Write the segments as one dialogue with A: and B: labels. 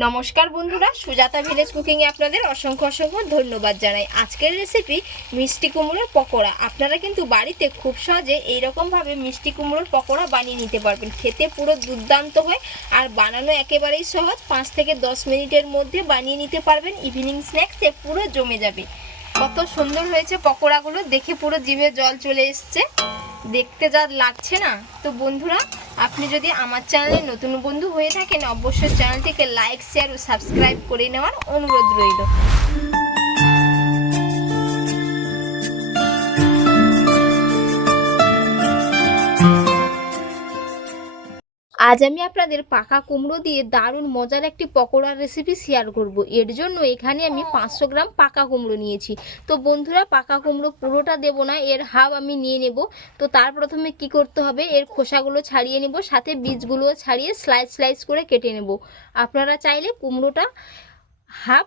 A: নমস্কার বন্ধুরা, সুজাতা ভিলেজ কুকিংয়ে আপনাদের অসংখ্য অসংখ্য ধন্যবাদ জানাই। আজকের রেসিপি মিষ্টি কুমড়োর পকোড়া। আপনারা কিন্তু বাড়িতে খুব সহজে এইরকমভাবে মিষ্টি কুমড়োর পকোড়া বানিয়ে নিতে পারবেন। খেতে পুরো দুর্দান্ত হয় আর বানানো একেবারেই সহজ। পাঁচ থেকে দশ মিনিটের মধ্যে বানিয়ে নিতে পারবেন। ইভিনিং স্ন্যাক্সে পুরো জমে যাবে। কত সুন্দর হয়েছে পকোড়াগুলো। দেখে পুরো জিভে জল চলে এসছে। দেখতে যা লাগছে না। তো বন্ধুরা আপনি যদি আমার চ্যানেলে নতুন বন্ধু হয়ে থাকেন, অবশ্যই চ্যানেলটিকে লাইক শেয়ার ও সাবস্ক্রাইব করে নেওয়ার অনুরোধ রইল। আজ আমি আপনাদের পাকা কুমড়ো দিয়ে দারুণ মজার একটি পকোড়ার রেসিপি শেয়ার করব। এর জন্য এখানে আমি পাঁচশো গ্রাম পাকা কুমড়ো নিয়েছি। তো বন্ধুরা পাকা কুমড়ো পুরোটা দেব না এর হাফ আমি নিয়ে নেব। তো তার প্রথমে কি করতে হবে এর খোসাগুলো ছাড়িয়ে নেব সাথে বীজগুলো ছাড়িয়ে স্লাইস স্লাইস করে কেটে নেব। আপনারা চাইলে কুমড়োটা হাফ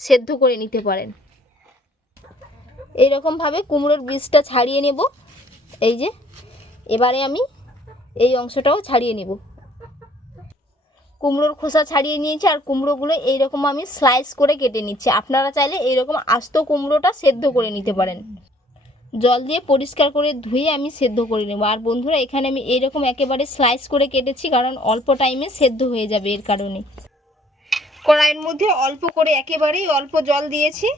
A: সেদ্ধ করে নিতে পারেন। এইরকমভাবে কুমড়োর বীজটা ছাড়িয়ে নেব। এই যে এবারে আমি এই অংশটাও ছাড়িয়ে নেব। কুমড়োর খোসা ছাড়িয়ে নিয়েছি আর কুমড়োগুলো এইরকম আমি স্লাইস করে কেটে নিচ্ছি। আপনারা চাইলে এইরকম আস্ত কুমড়োটা সেদ্ধ করে নিতে পারেন। জল দিয়ে পরিষ্কার করে ধুয়ে আমি সেদ্ধ করে নেব। আর বন্ধুরা, এখানে আমি এইরকম একেবারে স্লাইস করে কেটেছি কারণ অল্প টাইমে সেদ্ধ হয়ে যাবে এর কারণে। কড়াইয়ের মধ্যে অল্প করে একেবারেই অল্প জল দিয়েছি।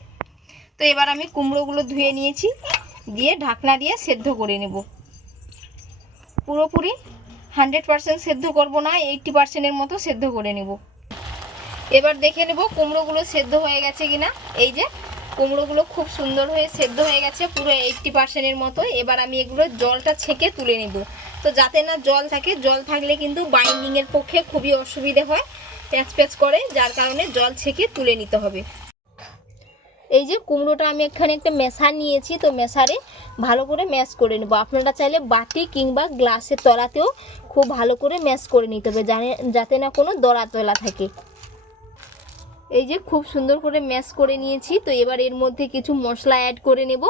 A: তো এবার আমি কুমড়োগুলো ধুয়ে নিয়েছি, দিয়ে ঢাকনা দিয়ে সেদ্ধ করে নেব। পুরোপুরি হান্ড্রেড পার্সেন্ট সেদ্ধ করব না, এইটটি পার্সেন্টের মতো সেদ্ধ করে নেব। এবার দেখে নেব কুমড়োগুলো সেদ্ধ হয়ে গেছে কিনা। এই যে কুমড়োগুলো খুব সুন্দর হয়ে সেদ্ধ হয়ে গেছে, পুরো এইটটি পার্সেন্টের মতো। এবার আমি এগুলো জলটা ছেঁকে তুলে নেব। তো যাতে না জল থাকে, জল থাকলে কিন্তু বাইন্ডিংয়ের পক্ষে খুবই অসুবিধে হয় প্যাঁচ প্যাঁচ করে, যার কারণে জল ছেঁকে তুলে নিতে হবে। এই যে কুমড়োটা আমি এখানে একটা মেশা নিয়েছি, তো মেশারে ভালো করে ম্যাশ করে নেব। আপনারা চাইলে বাটি কিংবা গ্লাসের তলাতেও খুব ভালো করে ম্যাশ করে নিতে হবে, জানে, যাতে না কোনো দলা তলা থাকে। এই যে খুব সুন্দর করে ম্যাশ করে নিয়েছি, তো এবার এর মধ্যে কিছু মশলা অ্যাড করে নেব।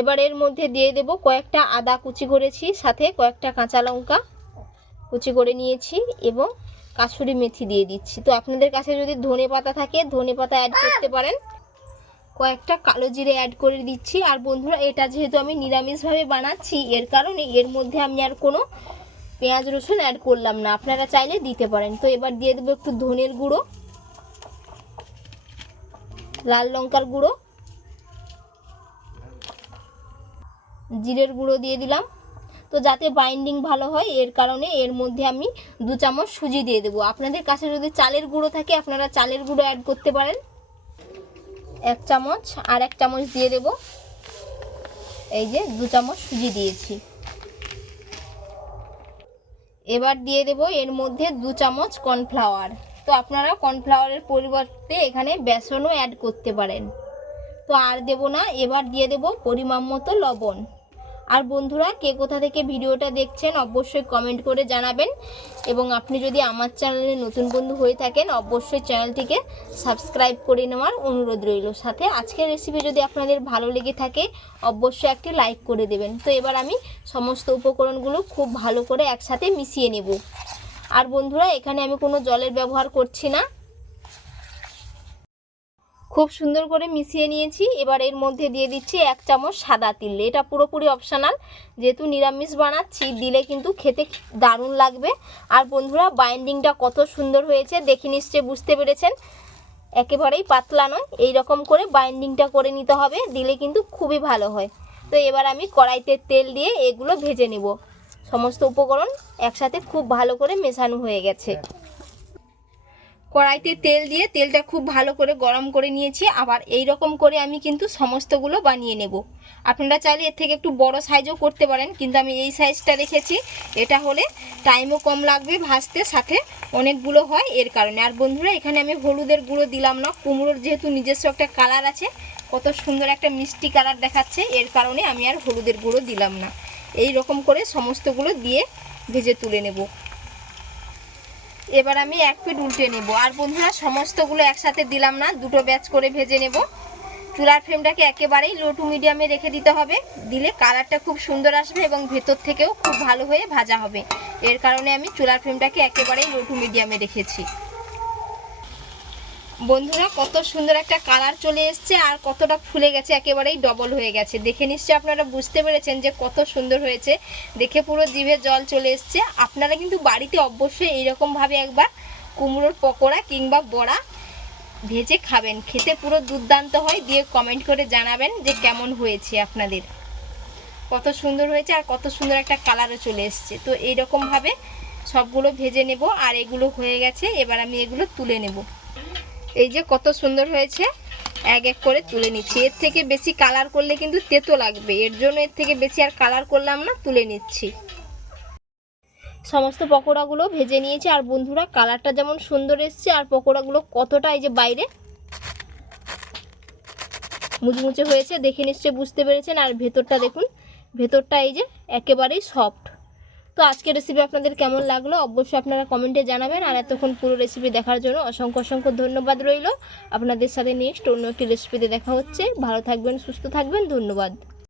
A: এবার এর মধ্যে দিয়ে দেব কয়েকটা আদা কুচি করেছি, সাথে কয়েকটা কাঁচা লঙ্কা কুচি করে নিয়েছি এবং কাসুরি মেথি দিয়ে দিচ্ছি। তো আপনাদের কাছে যদি ধনে পাতা থাকে, ধনে পাতা অ্যাড করতে পারেন। কয়েকটা কালো জিরে অ্যাড করে দিচ্ছি। আর বন্ধুরা, এটা যেহেতু আমি নিরামিষভাবে বানাচ্ছি, এর কারণে এর মধ্যে আমি আর কোনো পেঁয়াজ রসুন অ্যাড করলাম না। আপনারা চাইলে দিতে পারেন। তো এবার দিয়ে দেবো একটু ধনের গুঁড়ো, লাল লঙ্কার গুঁড়ো, জিরের গুঁড়ো দিয়ে দিলাম। তো যাতে বাইন্ডিং ভালো হয়, এর কারণে এর মধ্যে আমি দু চামচ সুজি দিয়ে দেবো। আপনাদের কাছে যদি চালের গুঁড়ো থাকে, আপনারা চালের গুঁড়ো অ্যাড করতে পারেন। এক চামচ, আর এক চামচ দিয়ে দেব। এই যে দু চামচ সুজি দিয়েছি। এবার দিয়ে দেব এর মধ্যে দু চামচ কর্নফ্লাওয়ার তো আপনারা কর্নফ্লাওয়ারের পরিবর্তে এখানে বেসনও অ্যাড করতে পারেন। তো আর দেব না, এবার দিয়ে দেব পরিমাণ মতো লবণ। আর বন্ধুরা, কে কোথা থেকে ভিডিওটা দেখছেন, অবশ্যই কমেন্ট করে জানাবেন। এবং আপনি যদি আমার চ্যানেলে নতুন বন্ধু হয়ে থাকেন, অবশ্যই চ্যানেলটিকে সাবস্ক্রাইব করে নেওয়ার অনুরোধ রইল। সাথে আজকের রেসিপি যদি আপনাদের ভালো লেগে থাকে, অবশ্যই একটি লাইক করে দেবেন। তো এবার আমি সমস্ত উপকরণগুলো খুব ভালো করে একসাথে মিশিয়ে নেব। আর বন্ধুরা, এখানে আমি কোনো জলের ব্যবহার করছি না। খুব সুন্দর করে মিশিয়ে নিয়েছি। এবার এর মধ্যে দিয়ে দিচ্ছি এক চামচ সাদা তিল। এটা পুরোপুরি অপশানাল যেহেতু নিরামিষ বানাচ্ছি, দিলে কিন্তু খেতে দারুণ লাগবে। আর বন্ধুরা বাইন্ডিংটা কত সুন্দর হয়েছে, দেখে নিশ্চয়ই বুঝতে পেরেছেন। একেবারেই পাতলা নয় এই রকম করে বাইন্ডিংটা করে নিতে হবে, দিলে কিন্তু খুবই ভালো হয়। তো এবার আমি কড়াইতে তেল দিয়ে এগুলো ভেজে নেব। সমস্ত উপকরণ একসাথে খুব ভালো করে মেশানো হয়ে গেছে। কড়াইতে তেল দিয়ে তেলটা খুব ভালো করে গরম করে নিয়েছি। আবার এই রকম করে আমি কিন্তু সমস্তগুলো বানিয়ে নেব। আপনারা চাইলে এর থেকে একটু বড় সাইজও করতে পারেন, কিন্তু আমি এই সাইজটা রেখেছি। এটা হলে টাইমও কম লাগবে ভাজতে, সাথে অনেকগুলো হয় এর কারণে। আর বন্ধুরা, এখানে আমি হলুদের গুঁড়ো দিলাম না, কুমড়োর যেহেতু নিজস্ব একটা কালার আছে, কত সুন্দর একটা মিষ্টি কালার দেখাচ্ছে, এর কারণে আমি আর হলুদের গুঁড়ো দিলাম না। এই রকম করে সমস্তগুলো দিয়ে ভেজে তুলে নেব। এবার আমি এক পিট উল্টে নেব। আর বন্ধুরা, সমস্তগুলো একসাথে দিলাম না, দুটো ব্যাচ করে ভেজে নেব। চুলার ফ্রেমটাকে একেবারেই লো টু মিডিয়ামে রেখে দিতে হবে। দিলে কালারটা খুব সুন্দর আসবে এবং ভেতর থেকেও খুব ভালো হয়ে ভাজা হবে। এর কারণে আমি চুলার ফ্রেমটাকে একেবারেই লো টু মিডিয়ামে রেখেছি। বন্ধুরা, কত সুন্দর একটা কালার চলে এসছে আর কতটা ফুলে গেছে, একেবারেই ডবল হয়ে গেছে। দেখে নিশ্চয়ই আপনারা বুঝতে পেরেছেন যে কত সুন্দর হয়েছে। দেখে পুরো জিভে জল চলে এসছে। আপনারা কিন্তু বাড়িতে অবশ্যই এইরকমভাবে একবার কুমড়োর পকোড়া কিংবা বড়া ভেজে খাবেন। খেতে পুরো দুর্দান্ত হয়। দিয়ে কমেন্ট করে জানাবেন যে কেমন হয়েছে আপনাদের। কত সুন্দর হয়েছে আর কত সুন্দর একটা কালারও চলে এসছে। তো এইরকমভাবে সবগুলো ভেজে নেব আর এগুলো হয়ে গেছে। এবার আমি এগুলো তুলে নেব। এই যে কত সুন্দর হয়েছে। এক এক করে তুলে নিচ্ছি। এর থেকে বেশি কালার করলে কিন্তু তেতো লাগবে। এর জন্য এর থেকে বেশি আর কালার করলাম না, তুলে নিচ্ছি। সমস্ত পকোড়াগুলো ভেজে নিয়েছি। আর বন্ধুরা কালারটা যেমন সুন্দর এসছে, আর পকোড়াগুলো কতটা এই যে বাইরে মুচমুচে হয়েছে, দেখে নিশ্চয়ই বুঝতে পেরেছেন। আর ভেতরটা দেখুন, ভেতরটা এই যে একেবারেই সফট তো আজকের রেসিপি আপনাদের কেমন লাগল? অবশ্যই আপনারা কমেন্টে জানাবেন। আর এতক্ষণ পুরো রেসিপি দেখার জন্য অসংখ্য অসংখ্য ধন্যবাদ রইল। আপনাদের সাথে নেক্সট অন্য একটি রেসিপিতে দেখা হচ্ছে। ভালো থাকবেন, সুস্থ থাকবেন। ধন্যবাদ।